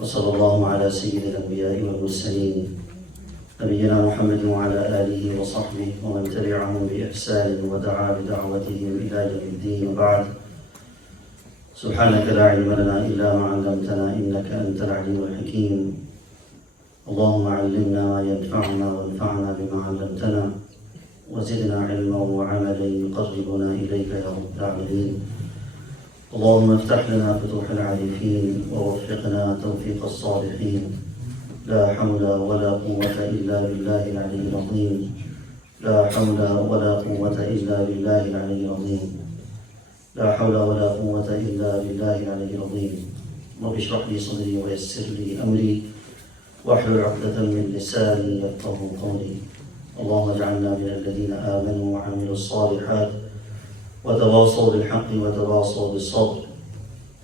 وصلى الله على سيد الأنبياء والمرسلين نبينا محمد وعلى آله وصحبه ومن تبعهم بإحسان ودعا بدعوتهم إلى يوم الدين. وبعد، سبحانك لا علم لنا إلا ما علمتنا إنك أنت العليم الحكيم. اللهم علمنا ما ينفعنا وانفعنا بما علمتنا وزدنا علما وعملا يقربنا إليك يا رب العالمين. اللهم افتح لنا فتوح العارفين ووفقنا توفيق الصالحين. لا حول ولا قوة إلا بالله العلي العظيم. لا حول ولا قوة إلا بالله العلي العظيم. لا حول ولا قوة إلا بالله العلي العظيم. رب اشرح لي صدري ويسر لي أمري واحلل عقدة من لساني يفقهوا قولي. اللهم اجعلنا من الذين آمنوا وعملوا الصالحات وتواصوا بالحق وتواصوا بالصبر.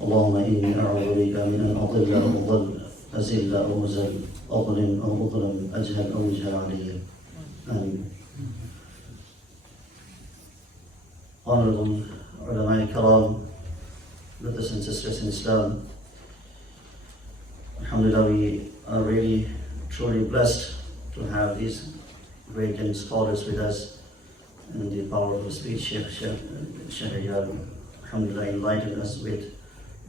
اللهم إني أعوذ بك من أن أضل أو أضل، أزل أو أزل، أظلم أو أظلم، أجهل أو يجهل علي. آمين. Honorable ulama karam, brothers and sisters in Islam, alhamdulillah, we are really truly blessed to have these great and scholars with us, and the powerful speech Sheikh Shujaath, alhamdulillah, enlightened us with.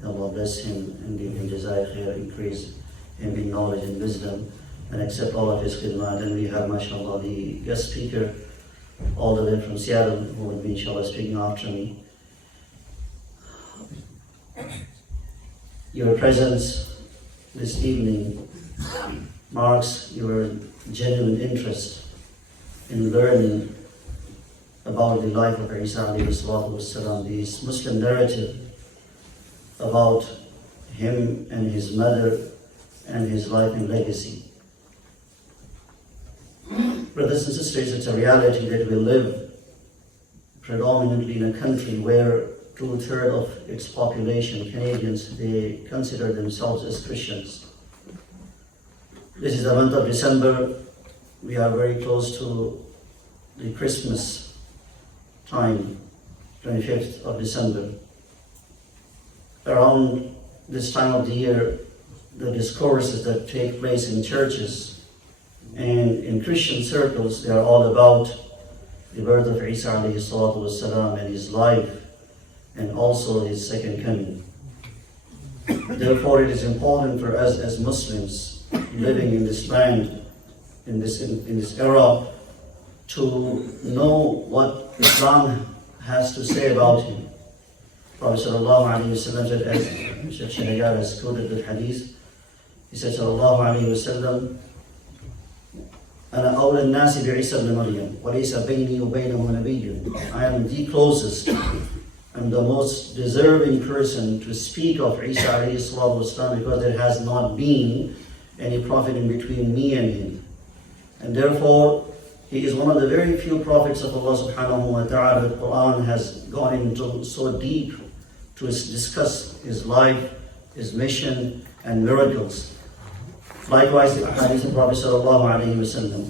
Allah bless him and give him desire khair, increase him in knowledge and wisdom, and accept all of his khidmat. And we have, mashallah, the guest speaker all the way from Seattle, who will be inshallah speaking after me. Your presence this evening marks your genuine interest in learning about the life of Isa alayhi salatu wassalam, this Muslim narrative about him and his mother and his life and legacy. Brothers and sisters, it's a reality that we live predominantly in a country where 2/3 of its population, Canadians, they consider themselves as Christians. This is the month of December. We are very close to the Christmas time, 25th of December. Around this time of the year, the discourses that take place in churches and in Christian circles, they are all about the birth of Isa alayhi salatu wassalam and his life, and also his second coming. Therefore, it is important for us as Muslims living in this land, in this era, to know what Islam has to say about him. Prophet sallallahu alayhi wa sallam said, as Sheikh Shujaath has quoted the hadith, he said sallallahu alayhi wa sallam, أنا أولى الناس بعيسى ابن مريم وليس بيني وبينه نبي. I am the closest and the most deserving person to speak of Isa alayhi salatu wasalam, because there has not been any prophet in between me and him. And therefore, he is one of the very few prophets of Allah subhanahu wa ta'ala. The Quran has gone into so deep to discuss his life, his mission, and miracles. Likewise, the hadith of Prophet sallallahu alayhi wa sallam.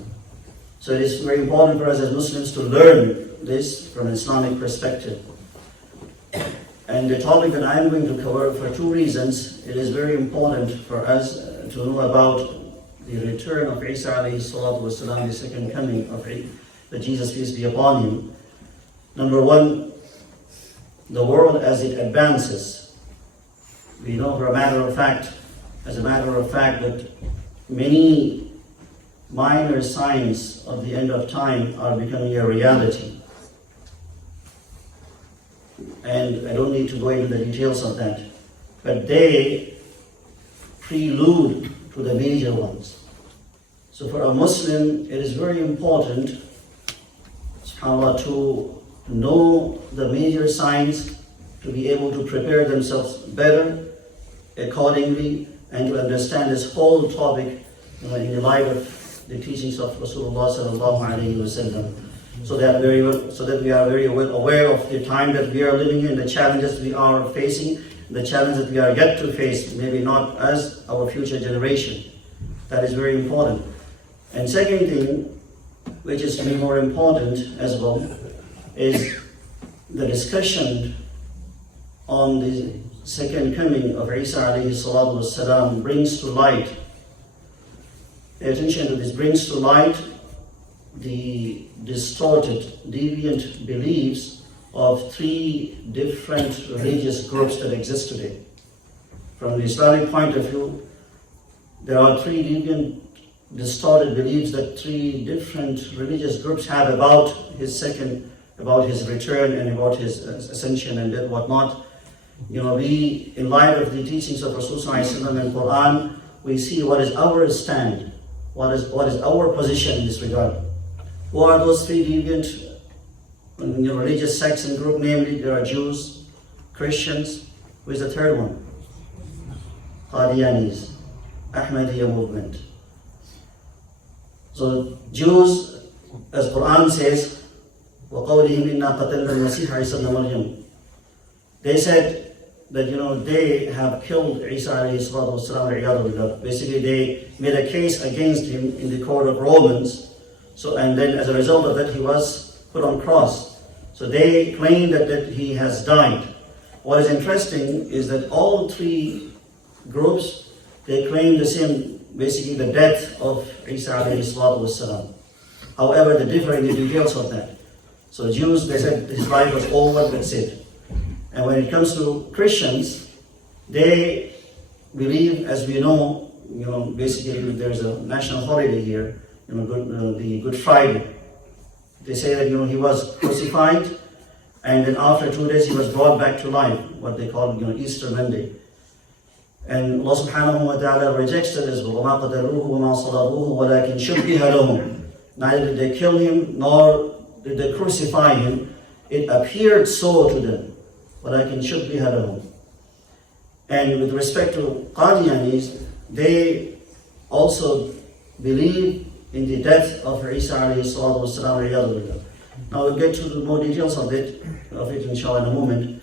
So it is very important for us as Muslims to learn this from an Islamic perspective. And the topic that I am going to cover, for two reasons, it is very important for us to know about the return of Isa alayhi salatu wasalam, the second coming of the Jesus, peace be upon him. Number one, the world as it advances, we know as a matter of fact, that many minor signs of the end of time are becoming a reality. And I don't need to go into the details of that, but they prelude to the major ones. So for a Muslim, it is very important, subhanAllah, to know the major signs, to be able to prepare themselves better accordingly, and to understand this whole topic in the light of the teachings of Rasulullah sallallahu alayhi wa sallam, so that we are very well aware of the time that we are living in, the challenges we are facing, the challenges that we are yet to face, maybe not as our future generation. That is very important. And second thing, which is to me more important as well, is the discussion on the second coming of Isa alayhi salatu wasalam brings to light, pay attention to this, brings to light the distorted, deviant beliefs of three different religious groups that exist today. From the Islamic point of view, there are three deviant, distorted beliefs that three different religious groups have about his return and about his ascension and whatnot. We, in light of the teachings of Rasulullah and Quran, we see what is our stand, what is our position in this regard. Who are those three deviant religious sects and group? Namely, there are Jews, Christians. Who is the third one? Qadianis, Ahmadiyya movement. So Jews, as Quran says, وَقَوْلِهِمْ إِنَّا قَتَلْنَا الْمَسِيحَ عِيسَى ابْنَ مَرْيَمَ. They said that they have killed Isa alayhi salatu wasalam. Basically, they made a case against him in the court of Romans. And then as a result of that, he was put on cross. So they claim that he has died. What is interesting is that all three groups, they claim the same, basically the death of Isa alayhi salatu wasalam. However, they differ in the details of that. So Jews, they said his life was over, that's it. And when it comes to Christians, they believe, as we know, basically there's a national holiday here, the Good Friday. They say that he was crucified, and then after 2 days he was brought back to life, what they call Easter Monday. And Allah subhanahu wa ta'ala rejects that as well. وَمَا قَتَلُوهُ وَمَا صَلَبُوهُ وَلَكِنْ شُبِّهَ لَهُمْ. Neither did they kill him, nor did they crucify him. It appeared so to them. وَلَكِنْ شُبِّهَ لَهُمْ. And with respect to Qadianis, they also believe in the death of Isa alayhi salatu wasalam. Now we'll get to the more details of it inshallah in a moment.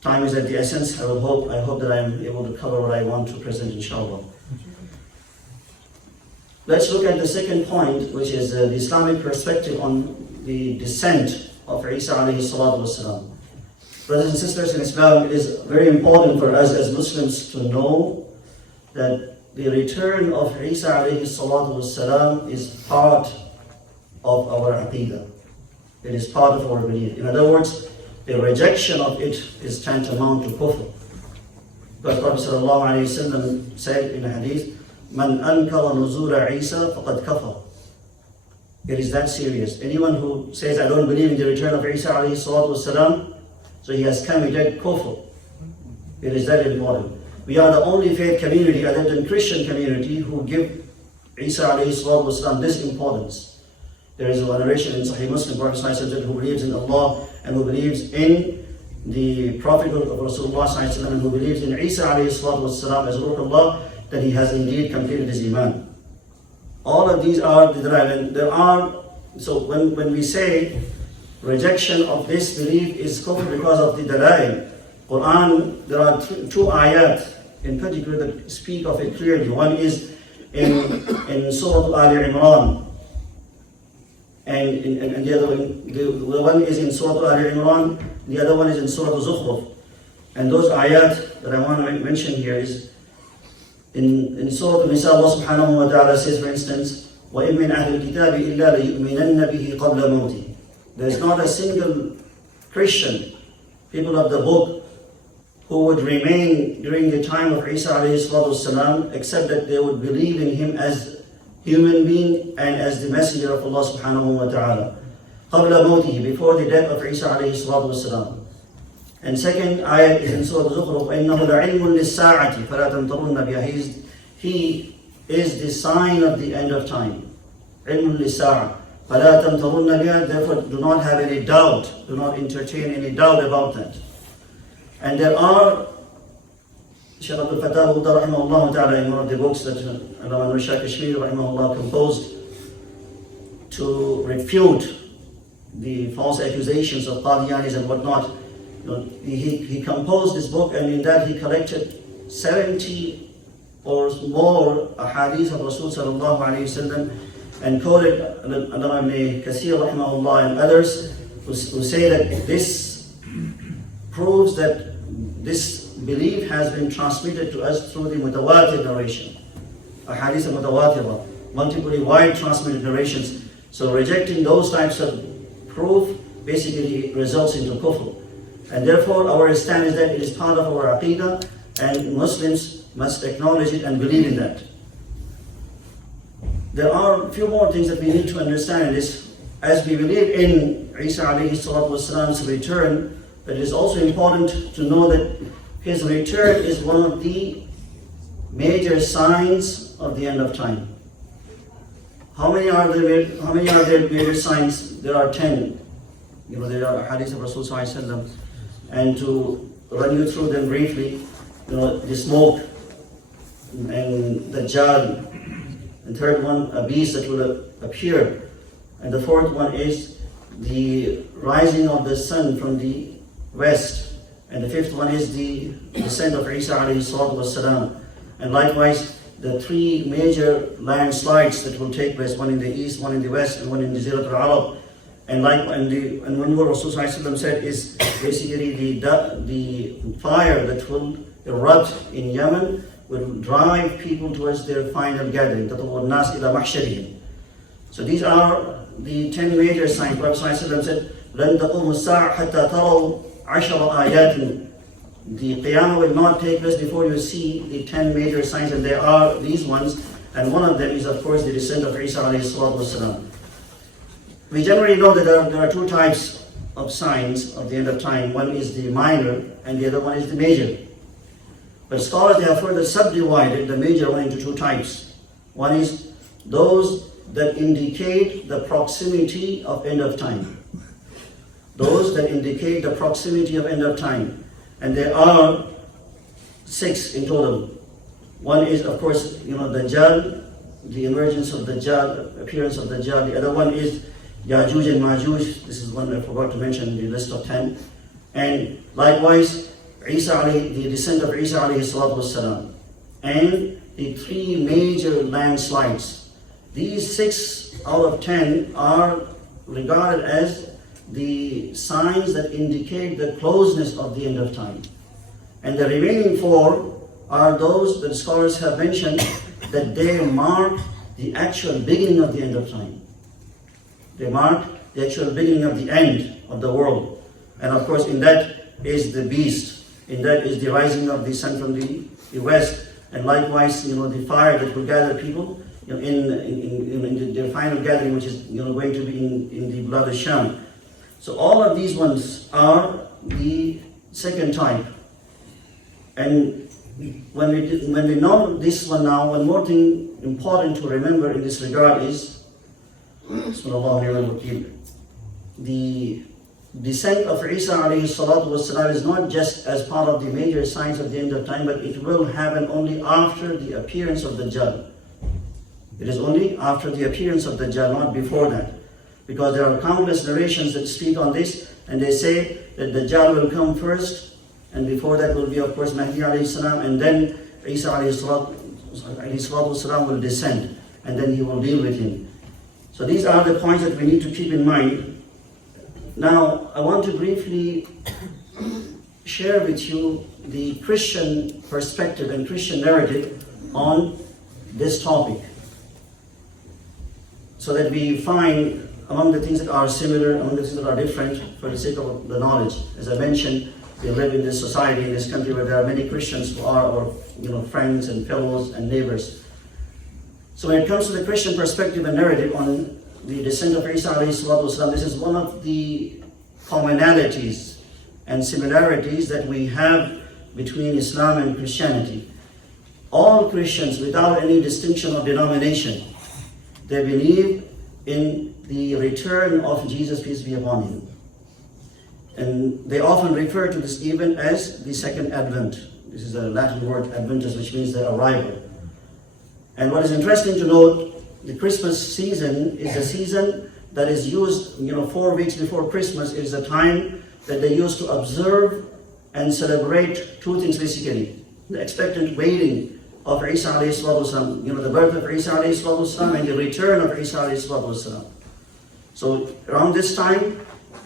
Time is at the essence. I hope that I am able to cover what I want to present inshallah. Let's look at the second point, which is the Islamic perspective on the descent of Isa alayhi salatu wasalam. Brothers and sisters in Islam, it is very important for us as Muslims to know that the return of Isa alayhi salatu wasalam is part of our aqidah. It is part of our belief. In other words, the rejection of it is tantamount to kufr. Because Prophet sallallahu alayhi wasallam said in a hadith, "Man ankara nuzula Isa faqad kafar." It is that serious. Anyone who says, "I don't believe in the return of Isa alayhi salatu wasalam," so he has committed kufr. It is that important. We are the only faith community other than Christian community who give Isa alayhi salatu wasalam this importance. There is a narration in Sahih Muslim, Prophet ﷺ, who believes in Allah and who believes in the prophethood of Rasulullah ﷺ, and who believes in Isa alayhi salatu wasalam as Ruh Allah, that he has indeed completed his iman. All of these are the dalail. So when we say rejection of this belief is kufr because of the dalail, Quran, there are two ayat in particular that speak of it clearly. One is in Surah Ali Imran, and the other one is in Surah Ali Imran, the other one is in Surah Zukhruf. And those ayat that I want to mention here is in Surah Nisa, Allah subhanahu wa ta'ala says, for instance, وَإِن مِّنْ أَهْلِ الْكِتَابِ إِلَّا لَيُؤْمِنَنَّ بِهِ قَبْلَ مَوْتِهِ. There is not a single Christian, people of the book, who would remain during the time of Isa alayhi salatu wasalam, except that they would believe in him as human being and as the messenger of Allah subhanahu wa ta'ala. قَبْلَ مَوْتِهِ, before the death of Isa alayhi salatu wasalam. And second ayat is in Surah Zukhruf, وَإِنَّهُ لَعِلْمٌ لِلسَّاعَةِ فَلَا تَمْتَرُنَّ بِهَا. He is the sign of the end of time. عِلْمٌ لِلسَّاعَةِ فَلَا تَمْتَرُنَّ بِهَا. Therefore, do not have any doubt, do not entertain any doubt about that. And there are, Shaykh Abdul Fattah Buddha rahimahullah ta'ala, in one of the books that Allama Shah Kashmiri rahimahullah composed to refute the false accusations of Qadianis and whatnot. He composed this book, and in that he collected 70 or more ahadith of Rasul sallallahu alayhi wasallam, and quoted Allama Ibn Kathir rahimahullah and others who say that this proves that this belief has been transmitted to us through the mutawatir narration. Ahadith mutawatira, multiply wide transmitted narrations. So rejecting those types of proof basically results into kufr. And therefore our stand is that it is part of our aqidah, and Muslims must acknowledge it and believe in that. There are a few more things that we need to understand in this. As we believe in Isa alayhi salatu wasalam's return, but it is also important to know that his return is one of the major signs of the end of time. How many are there major signs? There are 10. There are hadiths of Rasul sallallahu alaihi wasallam. And to run you through them briefly, the smoke and the Dajjal. And third one, a beast that will appear. And the fourth one is the rising of the sun from the west. And the fifth one is the descent of Isa alayhi salatu wasalam. And likewise, the three major landslides that will take place, one in the east, one in the west, and one in the Jazirat al-Arab. And when what Rasul said is basically the fire that will erupt in Yemen will drive people towards their final gathering. So these are the 10 major signs. Prophet said, لَن تَقُومُ السَّاعَةُ حَتَّى تَرَوْا عَشْرَ آيَاتٍ. The Qiyamah will not take place before you see the 10 major signs, and there are these ones, and one of them is of course the descent of Isa alayhi salatu wasalam. We generally know that there are two types of signs of the end of time. One is the minor and the other one is the major. But scholars, they have further subdivided the major one into two types. One is those that indicate the proximity of end of time. Those that indicate the proximity of end of time. And there are 6 in total. One is, of course, Dajjal, the emergence of Dajjal, appearance of Dajjal. The other one is Yajuj and Majuj. This is one I forgot to mention in the list of 10. And likewise, the descent of Isa alayhi salatu wasalam. And the 3 major landslides. These 6 out of 10 are regarded as the signs that indicate the closeness of the end of time. And the remaining 4 are those that scholars have mentioned that they mark the actual beginning of the end of time. They mark the actual beginning of the end of the world. And of course, in that is the beast. In that is the rising of the sun from the west. And likewise, the fire that will gather people in their final gathering, which is going to be in the blood of Sham. So all of these ones are the second type. And when we know this one now, one more thing important to remember in this regard is the descent of Isa alayhi salatu wasalam is not just as part of the major signs of the end of time, but it will happen only after the appearance of Dajjal. It is only after the appearance of Dajjal, not before that. Because there are countless narrations that speak on this, and they say that Dajjal will come first, and before that will be, of course, Mahdi alayhi salam, and then Isa alayhi salatu wasalam will descend, and then he will deal with him. So these are the points that we need to keep in mind. Now, I want to briefly share with you the Christian perspective and Christian narrative on this topic, so that we find among the things that are similar, among the things that are different, for the sake of the knowledge. As I mentioned, we live in this society, in this country, where there are many Christians who are our friends and fellows and neighbors. So when it comes to the Christian perspective and narrative on the descent of Isa alayhi salatu wasalam, this is one of the commonalities and similarities that we have between Islam and Christianity. All Christians, without any distinction of denomination, they believe in the return of Jesus, peace be upon him. And they often refer to this even as the second advent. This is a Latin word, adventus, which means the arrival. And what is interesting to note, the Christmas season is a season that is used, 4 weeks before Christmas. It is a time that they use to observe and celebrate 2 things basically. The expectant waiting of Isa alayhi salatu wasalam, the birth of Isa alayhi salatu wasalam and the return of Isa alayhi salatu wasalam. So around this time,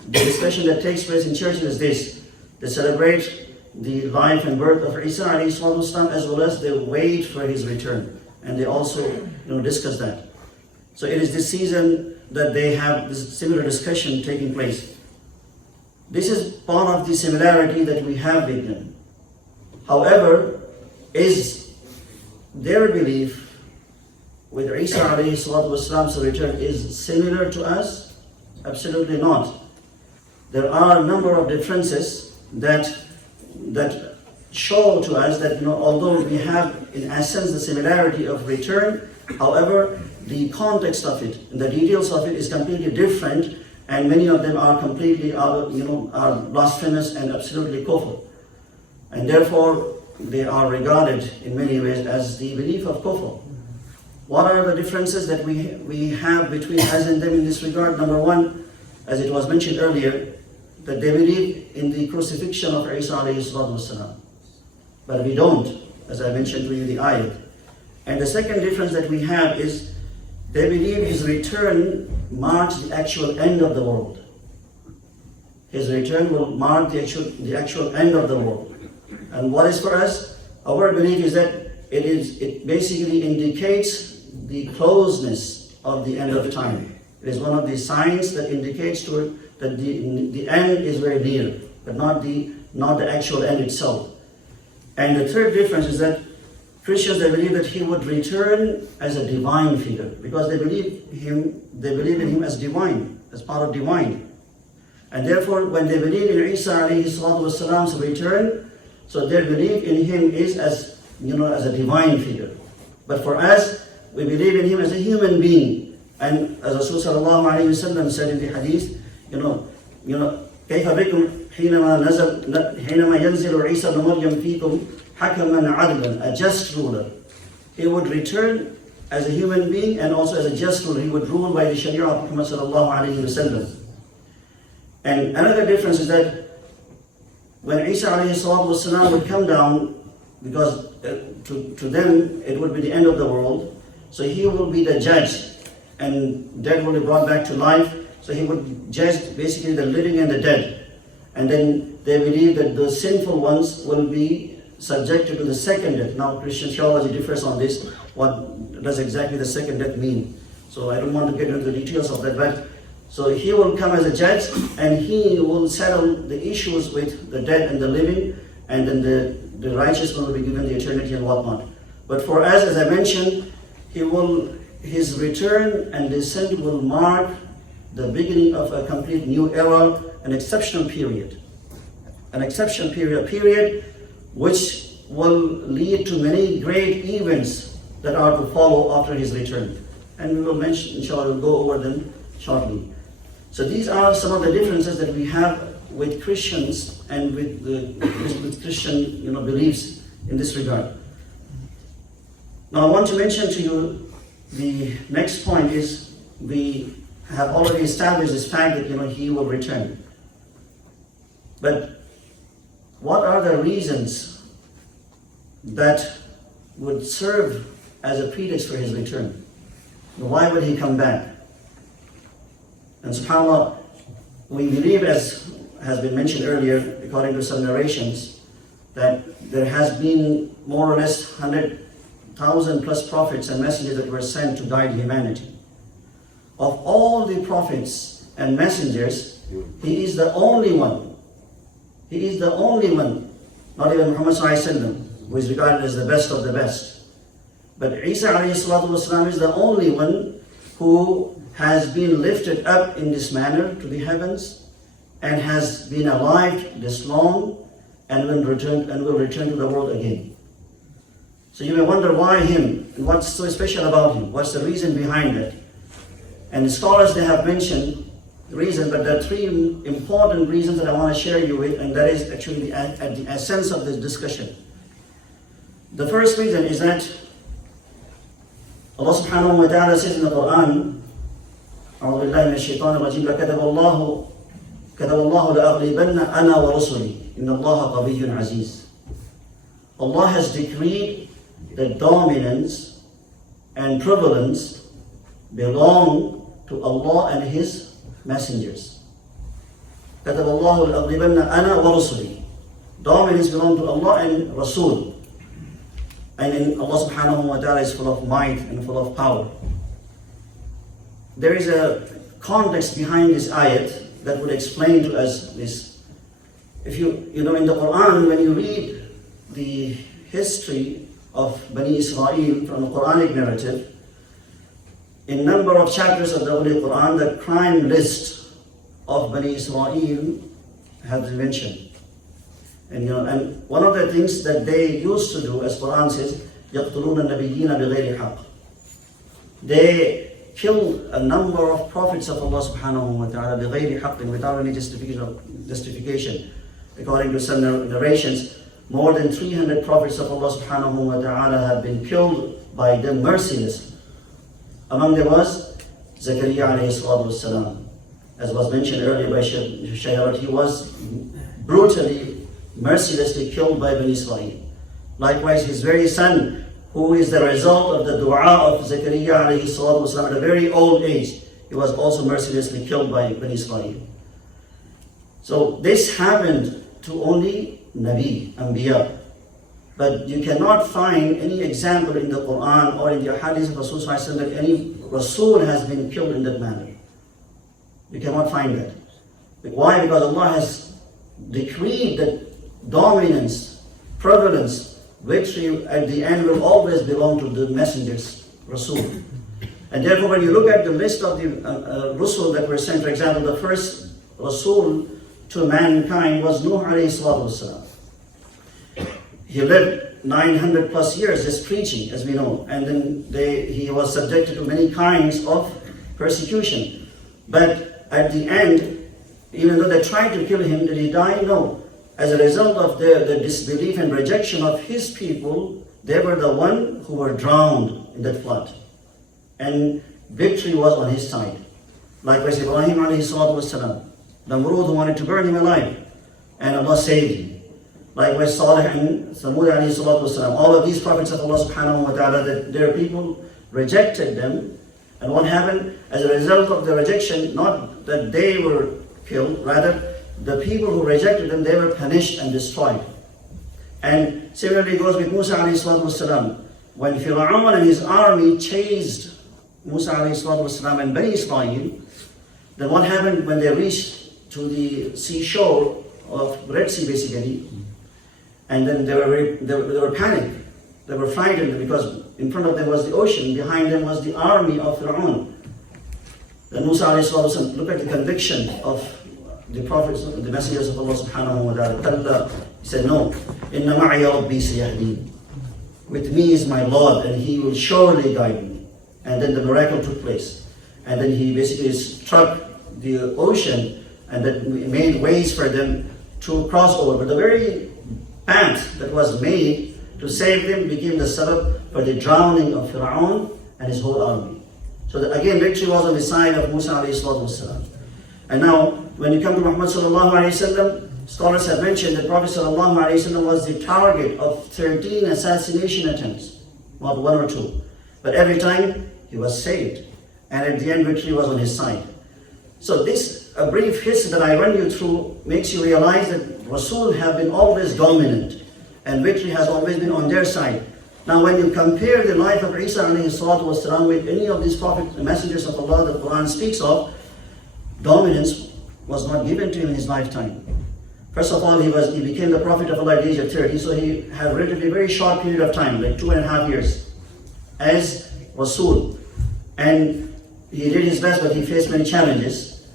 the discussion that takes place in churches is this. They celebrate, the life and birth of Isa alayhi salatu wasalam, as well as they wait for his return. And they also discuss that. So it is this season that they have this similar discussion taking place. This is part of the similarity that we have with them. However, is their belief with Isa alayhi salatu wasalam's return is similar to us? Absolutely not. There are a number of differences that show to us that although we have in essence the similarity of return, however the context of it and the details of it is completely different, and many of them are completely are blasphemous and absolutely kufr, and therefore they are regarded in many ways as the belief of kufr. What are the differences that we have between us and them in this regard? Number one, as it was mentioned earlier, that they believe in the crucifixion of Isa alayhi salatu wasalam. But we don't, as I mentioned to you the ayat. And the second difference that we have is they believe his return marks the actual end of the world. His return will mark the actual end of the world. And what is for us? Our belief is that it basically indicates the closeness of the end of time. It is one of the signs that indicates to it that the end is very near, but not the actual end itself. And the third difference is that Christians, they believe that he would return as a divine figure, because they believe in him as divine, as part of divine. And therefore, when they believe in Isa alayhi salatu wasalam's return, so their belief in him is as a divine figure. But for us, we believe in him as a human being. And as Rasul sallallahu alayhi wasallam said in the hadith, كيف بكم حينما ينزل عيسى بن مريم فيكم حكما عدلا, a just ruler. He would return as a human being and also as a just ruler. He would rule by the Sharia of Muhammad sallallahu alayhi wasallam. And another difference is that when Isa alayhi salatu wasalam would come down, because to them it would be the end of the world, so he will be the judge, and dead will be brought back to life. So he would judge basically the living and the dead. And then they believe that the sinful ones will be subjected to the second death. Now Christian theology differs on this. What does exactly the second death mean? So I don't want to get into the details of that. But so he will come as a judge, and he will settle the issues with the dead and the living, and then the righteous will be given the eternity and whatnot. But for us, as I mentioned, his return and descent will mark the beginning of a complete new era, an exceptional period. An exceptional period, a period which will lead to many great events that are to follow after his return. And we will mention, inshallah, we'll go over them shortly. So these are some of the differences that we have with Christians and with Christian beliefs in this regard. Now I want to mention to you the next point is we have already established this fact that he will return. But what are the reasons that would serve as a pretext for his return? Why would he come back? And subhanAllah, we believe, as has been mentioned earlier, according to some narrations, that there has been more or less 100,000 plus prophets and messengers that were sent to guide humanity. Of all the prophets and messengers, he is the only one. He is the only one, not even Muhammad sallallahu alaihi wasallam, who is regarded as the best of the best. But Isa alayhi salatu wasalam is the only one who has been lifted up in this manner to the heavens and has been alive this long and will return to the world again. So you may wonder why him, and what's so special about him, what's the reason behind it. And the scholars, they have mentioned the reason, but there are three important reasons that I want to share you with, and that is actually at the essence of this discussion. The first reason is that Allah subhanahu wa ta'ala says in the Quran, أعوذ بالله من الشيطان الرجيم, كتب الله لأغلبن أنا ورسلي إن الله قوي عزيز. Allah has decreed that dominance and prevalence belong to Allah and His messengers. كتب الله لأغلبن أنا ورسلي. Dominance belongs to Allah and Rasul. And in Allah subhanahu wa ta'ala is full of might and full of power. There is a context behind this ayat that would explain to us this. If you know in the Quran, when you read the history of Bani Israel from the Quranic narrative, in number of chapters of the Holy Quran, the crime list of Bani Israel has been mentioned. And one of the things that they used to do, as Quran says, يَقْتُلُونَ النَّبِيِّينَ بِغَيْرِ حَقٍّ. They killed a number of prophets of Allah subhanahu wa ta'ala بِغَيْرِ حَقٍّ, without any justification. According to some narrations, more than 300 prophets of Allah subhanahu wa ta'ala have been killed by them mercilessly. Among them was Zakaria alayhi salatu wassalam. As was mentioned earlier by Shaykh, he was brutally, mercilessly killed by Bani Israel. Likewise, his very son, who is the result of the dua of Zakaria alayhi salatu wassalam at a very old age, he was also mercilessly killed by Bani Israel. So this happened to only Nabi, Anbiya. But you cannot find any example in the Quran or in the hadith of Rasul that any Rasul has been killed in that manner. You cannot find that. Why? Because Allah has decreed that dominance, prevalence, victory at the end will always belong to the messengers, Rasul. And therefore, when you look at the list of the Rasul that were sent, for example, the first Rasul to mankind was Nuh alayhi salatu wasalam. He lived 900 plus years just preaching, as we know, and then he was subjected to many kinds of persecution. But at the end, even though they tried to kill him, did he die? No. As a result of the disbelief and rejection of his people, they were the one who were drowned in that flood. And victory was on his side. Likewise, Ibrahim alayhi salatu wasalam, Namrud who wanted to burn him alive, and Allah saved him. Likewise, Salih and Thamud alayhi salatu wasalam, all of these prophets of Allah subhanahu wa ta'ala, that their people rejected them. And what happened? As a result of the rejection, not that they were killed, rather the people who rejected them, they were punished and destroyed. And similarly it goes with Musa alayhi salatu wasalam. When Fir'aun and his army chased Musa alayhi salatu wasalam and Bani Israel, then what happened when they reached to the seashore of Red Sea basically? And then they were panicked. They were frightened because in front of them was the ocean, behind them was the army of Fir'aun. Then Musa alayhi salatu wasalam, look at the conviction of the prophets, the messengers of Allah subhanahu wa ta'ala. He said, no, inna ma'iya rabbi sayahdeen. With me is my Lord and He will surely guide me. And then the miracle took place. And then He basically struck the ocean and that made ways for them to cross over. But the very path that was made to save them became the sabab for the drowning of Fir'aun and his whole army. So that again, victory was on the side of Musa alayhi salatu wasalam. And now, when you come to Muhammad sallallahu alayhi wasallam, scholars have mentioned that Prophet sallallahu alayhi wasallam was the target of 13 assassination attempts, not one or two. But every time, he was saved. And at the end, victory was on his side. So this, a brief history that I run you through, makes you realize that Rasul have been always dominant. And victory has always been on their side. Now when you compare the life of Isa alayhi salatu wasalam with any of these prophets, the messengers of Allah that the Quran speaks of, dominance was not given to him in his lifetime. First of all, he became the prophet of Allah at the age of 30, so he had relatively very short period of time, like 2.5 years, as Rasul. And he did his best, but he faced many challenges.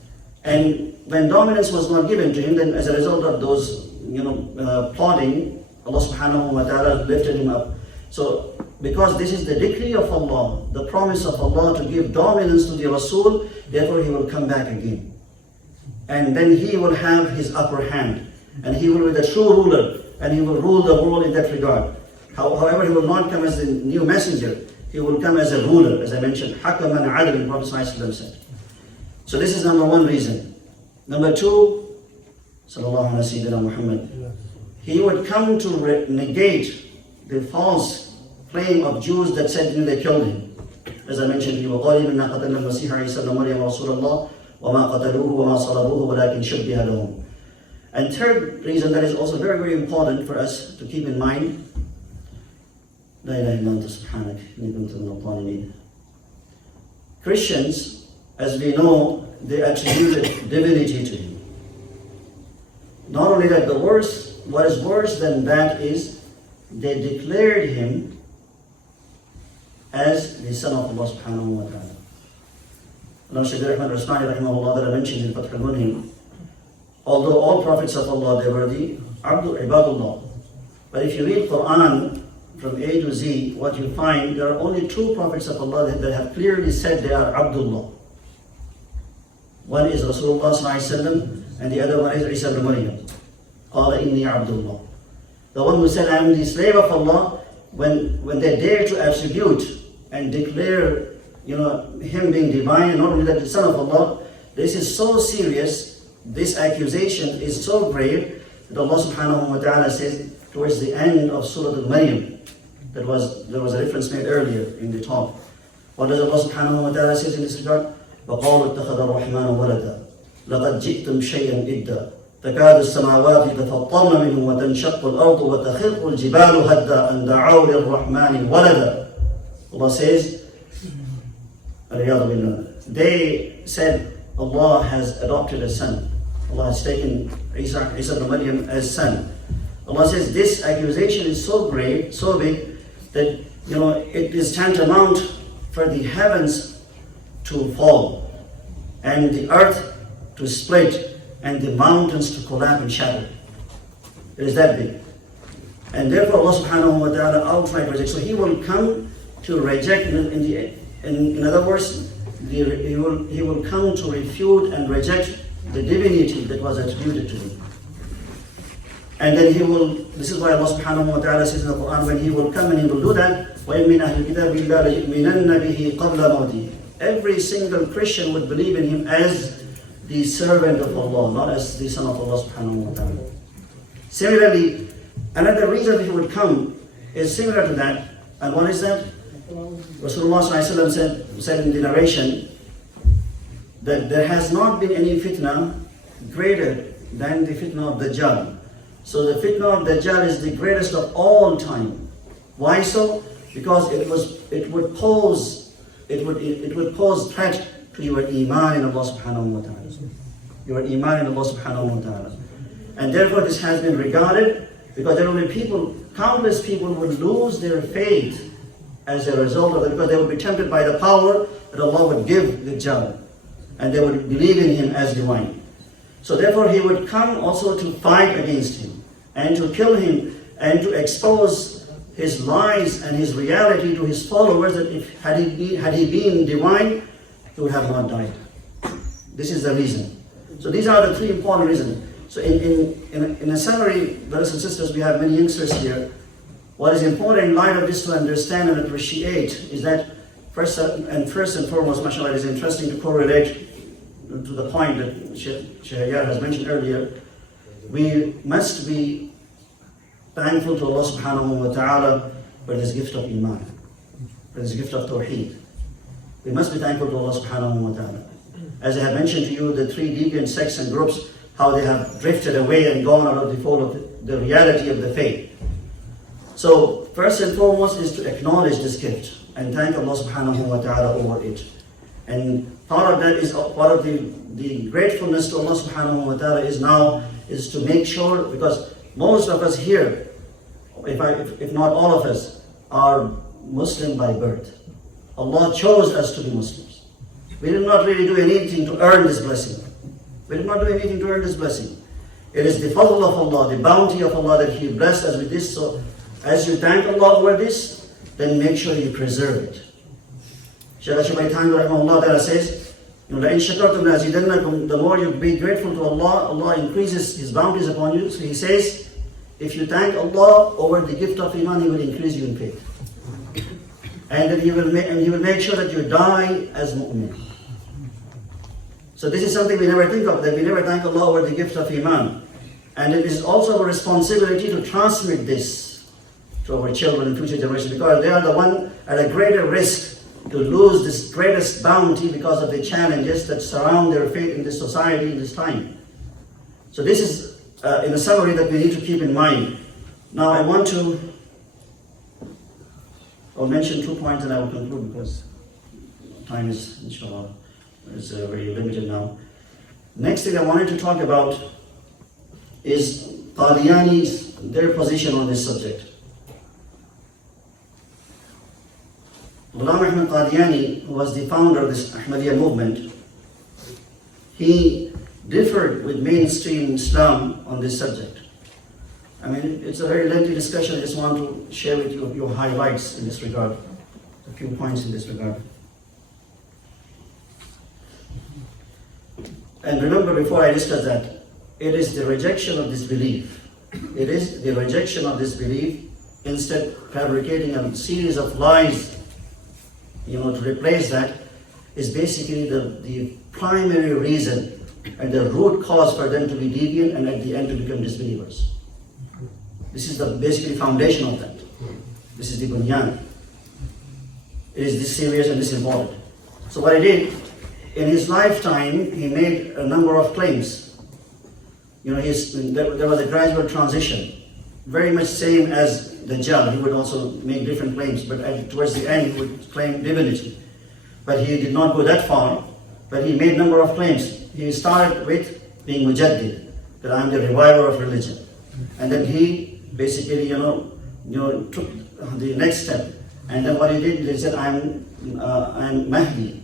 And when dominance was not given to him, then as a result of those, plotting, Allah subhanahu wa ta'ala lifted him up. So, because this is the decree of Allah, the promise of Allah to give dominance to the Rasul, therefore he will come back again. And then he will have his upper hand. And he will be the true ruler. And he will rule the world in that regard. However, he will not come as a new messenger. He will come as a ruler, as I mentioned. Hakaman adl, Prophet ﷺ said. So this is number one reason. Number two, sallallahu alayhi wa Muhammad, he would come to negate the false claim of Jews that said they killed him. As I mentioned, he will إِنَّا قَتَلْنَا الْمَسِيحَ عِيسَى ابْنَ مَرْيَمَ رَسُولَ اللَّهِ وَمَا قَتَلُوهُ وَمَا صَلَبُوهُ وَلَكِنْ شُبِّهَ لَهُم. And third reason that is also very, very important for us to keep in mind, La ilaha illa anta subhanak inni kuntu minadh dhalimin. Christians, as we know, they attributed divinity to him. Not only that, what is worse than that is they declared him as the son of Allah subhanahu wa ta'ala. Allah Shaykh Ahmad Rasmani rahimahullah that I mentioned in Fath al-Munhim, although all prophets of Allah, they were the Ibadullah. But if you read Quran from A to Z, what you find, there are only two prophets of Allah that have clearly said they are Abdullah. One is Rasulullah sallallahu alaihi wasallam, and the other one is Isa ibn Maryam. Qala inni Abdullah. The one who said, I am the slave of Allah, when they dare to attribute and declare, him being divine, and not only that, the son of Allah, this is so serious, this accusation is so grave, that Allah subhanahu wa ta'ala says towards the end of Surah Al-Maryam, there was a reference made earlier in the talk. What does Allah subhanahu wa ta'ala say in this regard? وَقَالُوا اتَّخَذَ الرَّحْمَنُ وَلَدًا لَقَدْ جِئْتُمْ شَيْئًا إِدًّا تكاد السماوات يتفطرن منه وتنشق الأرض وتخر الجبال هدا أن دعوا للرحمن ولدا. Allah says, they said Allah has adopted a son. Allah has taken Isa ibn Maryam as son. Allah says this accusation is so grave, so big, that it is tantamount for the heavens to fall and the earth to split and the mountains to collapse and shatter. It is that big. And therefore Allah subhanahu wa ta'ala outright rejects. So he will come to reject, in other words, he will come to refute and reject the divinity that was attributed to him. And then this is why Allah subhanahu wa ta'ala says in the Quran, when he will come and he will do that, وَإِن مِّنْ أَهْلِ الْكِتَابِ إِلَّا لَيُؤْمِنَنَّ بِهِ قَبْلَ مَوْتِهِ. Every single Christian would believe in him as the servant of Allah, not as the son of Allah subhanahu wa ta'ala. Similarly, another reason he would come is similar to that. And what is that? Rasulullah sallallahu alaihi wasallam said in the narration that there has not been any fitna greater than the fitna of Dajjal. So the fitna of Dajjal is the greatest of all time. Why so? Because it would pose threat to your iman in Allah subhanahu wa ta'ala. Your iman in Allah subhanahu wa ta'ala. And therefore this has been regarded, because there will be countless people would lose their faith as a result of it, because they would be tempted by the power that Allah would give the Dajjal, and they would believe in him as divine. So therefore he would come also to fight against him, and to kill him, and to expose his lies and his reality to his followers, that had he been divine, he would have not died. This is the reason. So these are the three important reasons. So in a summary, brothers and sisters, we have many youngsters here. What is important in light of this to understand and appreciate is that first and foremost, mashallah, it is interesting to correlate to the point that Sheikh Yahya has mentioned earlier. We must be thankful to Allah subhanahu wa ta'ala for this gift of iman, for this gift of tawheed. We must be thankful to Allah subhanahu wa ta'ala. As I have mentioned to you, the three deviant sects and groups, how they have drifted away and gone out of the fold of the reality of the faith. So, first and foremost is to acknowledge this gift and thank Allah subhanahu wa ta'ala over it. And part of that is, part of the gratefulness to Allah subhanahu wa ta'ala is to make sure, because most of us here, if not all of us, are Muslim by birth. Allah chose us to be Muslims. We did not really do anything to earn this blessing. We did not do anything to earn this blessing. It is the fadl of Allah, the bounty of Allah that He blessed us with this. So as you thank Allah over this, then make sure you preserve it. Shaykh Rahimahullah says, لَإِن شَكَرْتُمْ لَأَزِيدَنَّكُمْ. The more you be grateful to Allah, Allah increases His bounties upon you. So He says, if you thank Allah over the gift of Iman, He will increase you in faith. And then He will make sure that you die as mu'min. So this is something we never think of, that we never thank Allah over the gift of Iman. And it is also a responsibility to transmit this to our children and future generations, because they are the one at a greater risk to lose this greatest bounty because of the challenges that surround their faith in this society in this time. So this is in a summary that we need to keep in mind. Now I'll mention 2 points and I will conclude because time is, inshallah, is very limited now. Next thing I wanted to talk about is Qadiani's, their position on this subject. Ghulam Ahmad Qadiani, who was the founder of this Ahmadiyya movement, he differed with mainstream Islam on this subject. I mean, it's a very lengthy discussion. I just want to share with you your highlights in this regard, a few points in this regard. And remember, before I discuss that, it is the rejection of this belief. It is the rejection of this belief, instead fabricating a series of lies, to replace that, is basically the primary reason and the root cause for them to be deviant and at the end to become disbelievers. This is the basically foundation of that. This is the bunyan. It is this serious and this important. So what he did, in his lifetime, he made a number of claims. There was a gradual transition, very much same as Dajjal. He would also make different claims, but towards the end he would claim divinity. But he did not go that far, but he made a number of claims. He started with being mujaddid, that I am the reviver of religion. And then he basically, took the next step. And then what he did, he said, I'm Mahdi.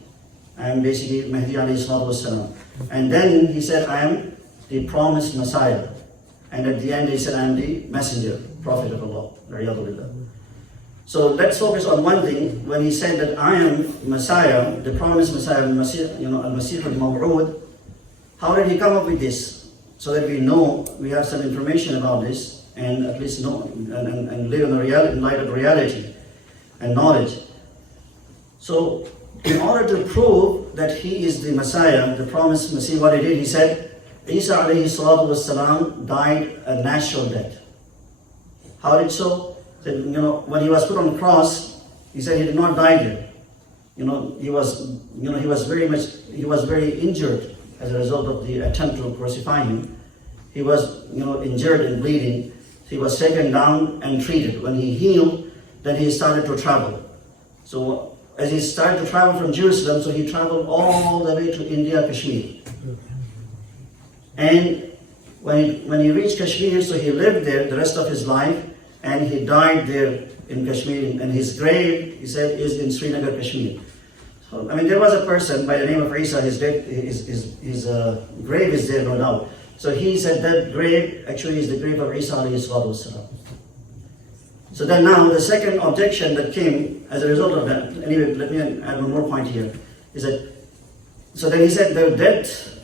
I am basically Mahdi alayhi salatu wassalam. And then he said, I am the promised Messiah. And at the end he said, I am the messenger, prophet of Allah. So let's focus on one thing. When he said that I am Messiah, the promised Messiah, al-Masih al-Maw'ud, how did he come up with this? So that we know, we have some information about this, and at least know and live in light of reality and knowledge. So in order to prove that he is the Messiah, the promised Messiah, what he did, he said, Isa alayhi salatu wassalam died a natural death. How did so? That, when he was put on the cross, he said he did not die there. He was very injured as a result of the attempt to crucify him. He was, injured and bleeding. He was taken down and treated. When he healed, then he started to travel. So as he started to travel from Jerusalem, so he traveled all the way to India, Kashmir. And when he reached Kashmir, so he lived there the rest of his life, and he died there in Kashmir. And his grave, he said, is in Srinagar, Kashmir. So, there was a person by the name of Isa, his grave is there, no doubt. So he said that grave actually is the grave of Isa alayhi salatu wasalam. So then now the second objection that came as a result of that, anyway, let me add one more point here, is that, so then he said the death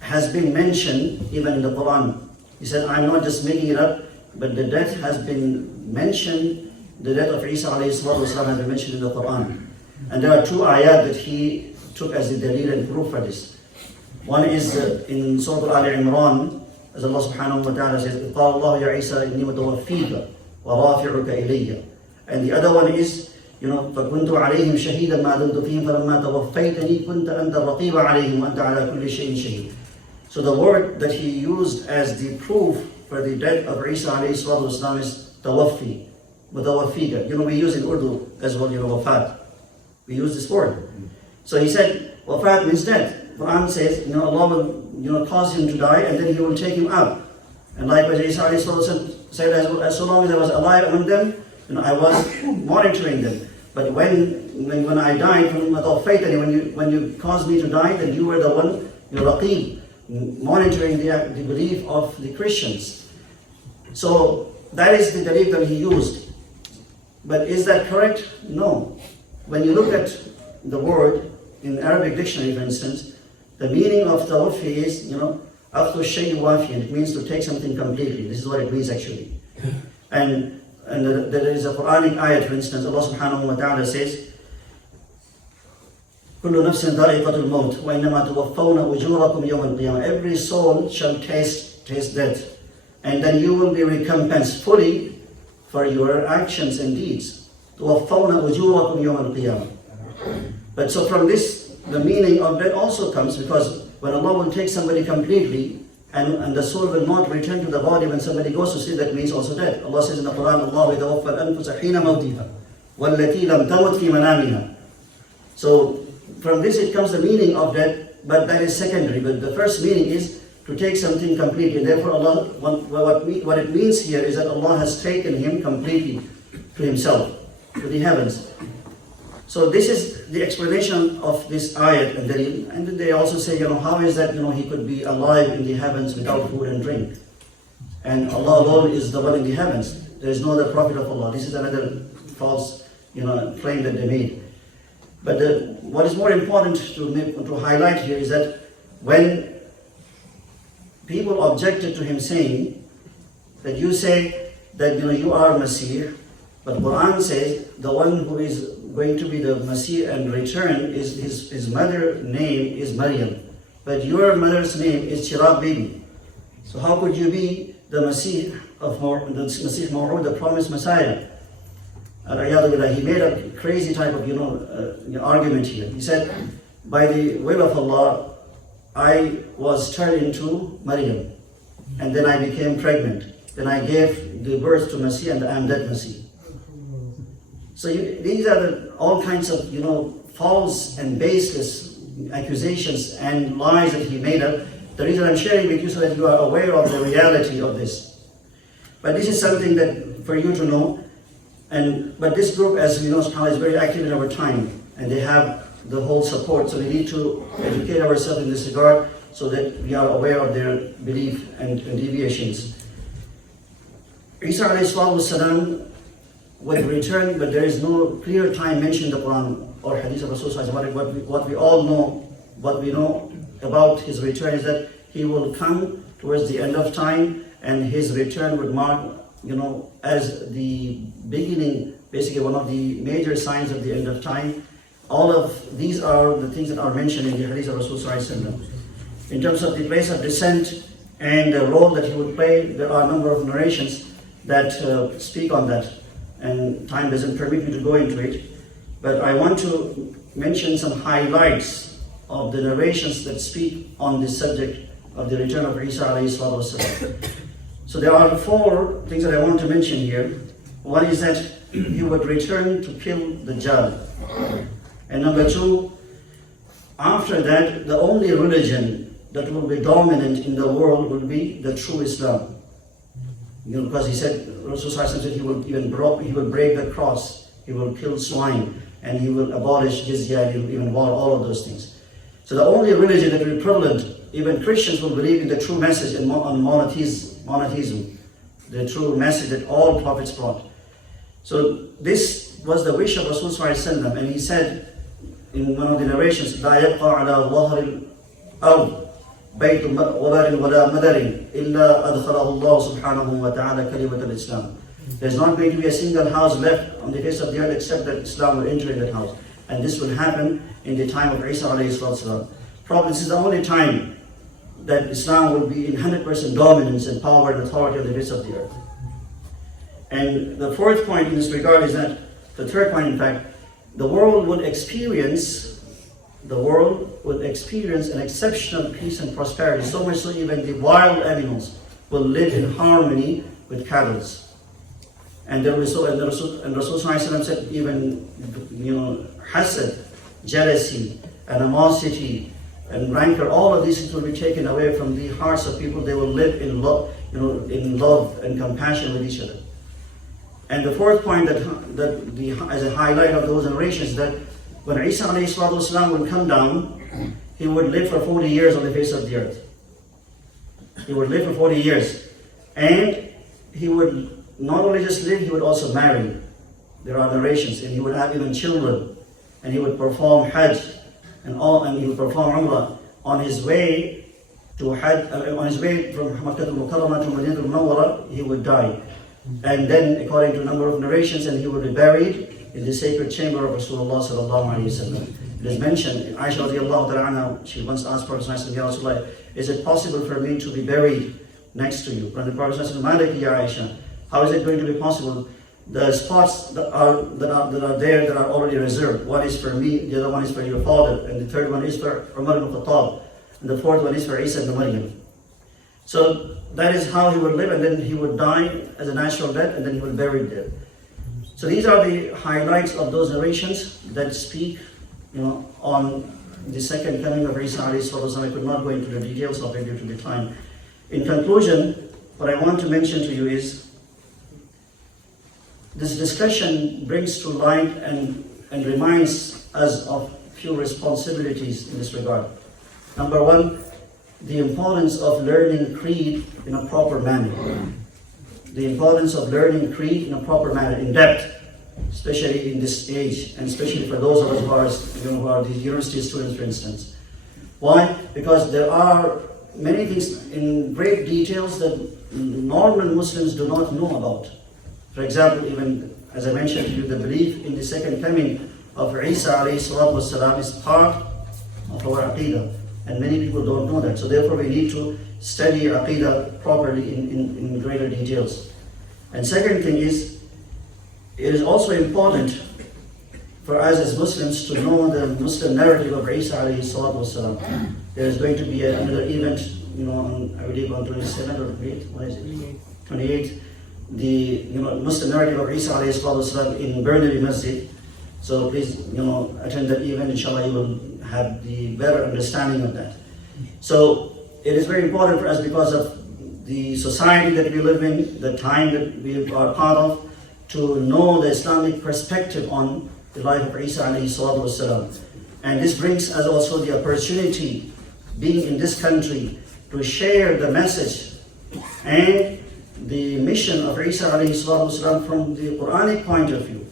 has been mentioned even in the Quran. He said, I'm not just making it up, but the death has been mentioned, the death of Isa alayhi salatu wasalam has been mentioned in the Quran. And there are 2 ayat that he took as the dalil and proof for this. One is in Surah Al-Imran, as Allah subhanahu wa ta'ala says, قَالَ اللَّهُ يَا عِيسَى إِنِّي مُتَوَفِّيكَ وَرَافِعُكَ إِلَيَّ. And the other one is, فَكُنْتُ عَلَيْهِمْ شَهِيدًا مَا دُمْتُ فِيهِمْ فَلَمَّا تَوَفَّيْتَنِي كُنْتَ أَنْتَ الرَّقِيبَ عَلَيْهِمْ وَأَنْتَ عَلَى كُلِّ شَيْءٍ شَهِيدٌ. So the word that he used as the proof for the death of Isa alayhi salatu wasalam is tawaffi, mutawaffika. We use in Urdu as well, wafat. We use this word. So he said, wafat means death. Quran says, Allah will, cause him to die and then he will take him out. And likewise, Isa alayhi salatu said, as so long as I was alive among them, I was monitoring them. But when I died, when you caused me to die, then you were the one, raqib, monitoring the belief of the Christians. So that is the belief that he used. But is that correct? No. When you look at the word in Arabic dictionary, for instance, the meaning of tawaffi is, أخذ الشيء وافيا. It means to take something completely. This is what it means actually. And there is a Quranic ayat, for instance, Allah subhanahu wa ta'ala says, كل نفس ذائقة الموت وإنما توفون أجوركم يوم القيامة. Every soul shall taste death, and then you will be recompensed fully for your actions and deeds. توفون أجوركم يوم القيامة. But so from this, the meaning of that also comes because when Allah will take somebody completely, and the soul will not return to the body when somebody goes to sleep. That means also dead. Allah says in the Quran, Allah يَتَوَفَّى الْأَنفُسَ حِينَ مَوْتِهَا وَالَّتِي لَمْ تَمُتْ فِي مَنَامِهَا. So from this it comes the meaning of death, but that is secondary. But the first meaning is to take something completely. Therefore Allah, what it means here is that Allah has taken him completely to himself, to the heavens. So this is the explanation of this ayat, and then they also say, how is that, he could be alive in the heavens without food and drink? And Allah alone is the one in the heavens. There is no other prophet of Allah. This is another false, claim that they made. But what is more important to highlight here is that when people objected to him saying that you say that you are Masih, but Quran says the one who is going to be the Masih and return is his mother name is Maryam, but your mother's name is Chirag Bibi. So how could you be the Masih of Masih Maw'ud, the promised Messiah? He made a crazy type of argument here. He said, by the will of Allah, I was turned into Maryam, and then I became pregnant. Then I gave the birth to Masih, and I am that Masih. So these are all kinds of false and baseless accusations and lies that he made up. The reason I'm sharing with you so that you are aware of the reality of this. But this is something that for you to know. But this group, as we know, is very active in our time, and they have the whole support. So we need to educate ourselves in this regard so that we are aware of their belief and deviations. Isa alayhi salam would return, but there is no clear time mentioned in the Quran or Hadith of Rasulullah. What we all know, what we know about his return is that he will come towards the end of time, and his return would mark, as the beginning, basically one of the major signs of the end of time. All of these are the things that are mentioned in the Hadith of Rasulullah. In terms of the place of descent and the role that he would play, there are a number of narrations that speak on that. And time doesn't permit me to go into it, but I want to mention some highlights of the narrations that speak on this subject of the return of Isa alayhi salam. So there are 4 things that I want to mention here. One is that he would return to kill the Dajjal. And number 2, after that, the only religion that will be dominant in the world will be the true Islam. Because he said, Rasulullah said he will break the cross, he will kill swine, and he will abolish jizya, and he will even war, all of those things. So the only religion that will be prevalent, even Christians will believe in the true message on monotheism, the true message that all prophets brought. So this was the wish of Rasulullah, and he said in one of the narrations, لا يبقى على ظهر الأرض بيت وبر ولا مدر إلا أدخله الله سبحانه وتعالى كلمة الإسلام. There's not going to be a single house left on the face of the earth except that Islam will enter in that house. And this will happen in the time of Isa alayhi salam. Probably this is the only time that Islam will be in 100% dominance and power and authority on the face of the earth. And the 4th point in this regard is that, the 3rd point in fact, the world would experience an exceptional peace and prosperity, so much so even the wild animals will live in harmony with cattle. And there was and Rasulullah said even hasad, jealousy, animosity, and rancor, all of these things will be taken away from the hearts of people. They will live in love, in love and compassion with each other. And the 4th point as a highlight of those narrations, that when Isa alayhi salam will come down, he would live for 40 years on the face of the earth. He would live for 40 years. And he would not only just live, he would also marry. There are narrations, and he would have even children. And he would perform Hajj and he would perform Umrah. On his way to Hajj, on his way from Makkah al-Mukarramah to Madinah al-Munawwarah, he would die. And then, according to a number of narrations, and he would be buried in the sacred chamber of Rasulullah sallallahu alaihi wasallam. It is mentioned, Aisha radiallahu ta'ala anha, she once asked Prophet sallallahu alaihi wasallam, is it possible for me to be buried next to you? When the Prophet sallallahu alaihi wasallam, Ya Aisha, how is it going to be possible? The spots that are there that are already reserved. One is for me, the other one is for your father, and the 3rd one is for Umar ibn Khattab, and the 4th one is for Isa ibn Maryam. So that is how he would live, and then he would die as a natural death, and then he would be buried there. So these are the highlights of those narrations that speak, on the second coming of Isa alayhi salatu. I could not go into the details of it due to the time. In conclusion, what I want to mention to you is, this discussion brings to light and reminds us of few responsibilities in this regard. Number one, the importance of learning creed in a proper manner. The importance of learning creed in a proper manner, in depth, especially in this age, and especially for those of us who are the university students, for instance. Why? Because there are many things in great details that normal Muslims do not know about. For example, even as I mentioned to you, the belief in the second coming of Isa alayhi salatu wasalam is part of our aqidah, and many people don't know that. So therefore we need to study aqidah properly in greater details. And second thing is, it is also important for us as Muslims to know the Muslim narrative of Isa alayhi salatu wasalam. There is going to be another event, I believe on 27th or 28th, what is it? 28th. The Muslim narrative of Isa alayhi salatu wasalam in Bernary Masjid. So please, attend that event. Inshallah, you will have the better understanding of that. So it is very important for us because of the society that we live in, the time that we are part of, to know the Islamic perspective on the life of Isa alayhi salatu wasalam. And this brings us also the opportunity, being in this country, to share the message and the mission of Isa alayhi salatu wasalam from the Quranic point of view.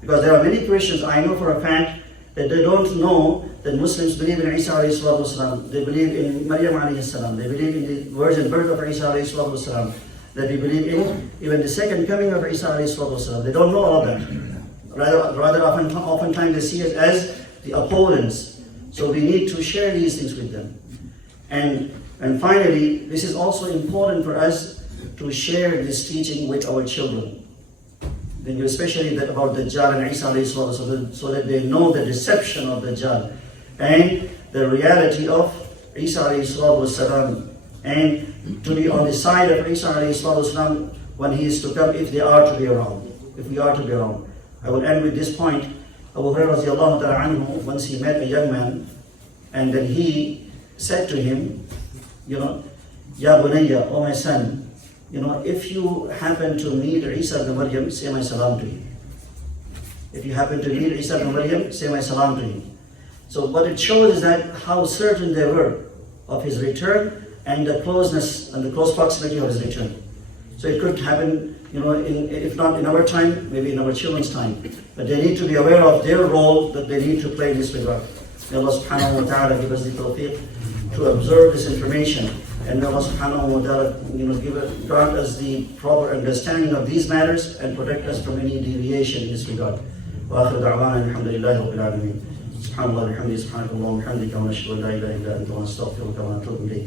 Because there are many Christians, I know for a fact, that they don't know that Muslims believe in Isa alayhi salatu wasalam. They believe in Maryam alayhi salam. They believe in the virgin birth of Isa alayhi salatu wasalam. That we believe in even the second coming of Isa alayhi salatu wasalam. They don't know all of that. Rather oftentimes they see us as the opponents. So we need to share these things with them. And finally, this is also important for us to share this teaching with our children. Especially that about Dajjal and Isa alayhi salatu, so that they know the deception of Dajjal and the reality of Isa alayhi salatu, and to be on the side of Isa alayhi salatu when he is to come, if they are to be around, if we are to be around. I will end with this point. Abu Hurairah radiallahu ta'ala anhu, once he met a young man, and then he said to him, Ya bunayya, oh my son, if you happen to meet Isa ibn Maryam, say my salam to him. If you happen to meet Isa ibn Maryam, say my salam to him. So what it shows is that how certain they were of his return and the closeness and the close proximity of his return. So it could happen, if not in our time, maybe in our children's time. But they need to be aware of their role that they need to play in this regard. May Allah subhanahu wa ta'ala give us the tawfiq to observe this information. And may Allah subhanahu wa ta'ala grant us the proper understanding of these matters and protect us from any deviation in this regard. Wa akhiru da'wana alhamdulillahi rabbil alameen. Subhanallah, alhamdulillah, subhanakallah, alhamdulillah, wa nashhadu an la ilaha illa anta wa nastaghfiruka wa natubu ilayk.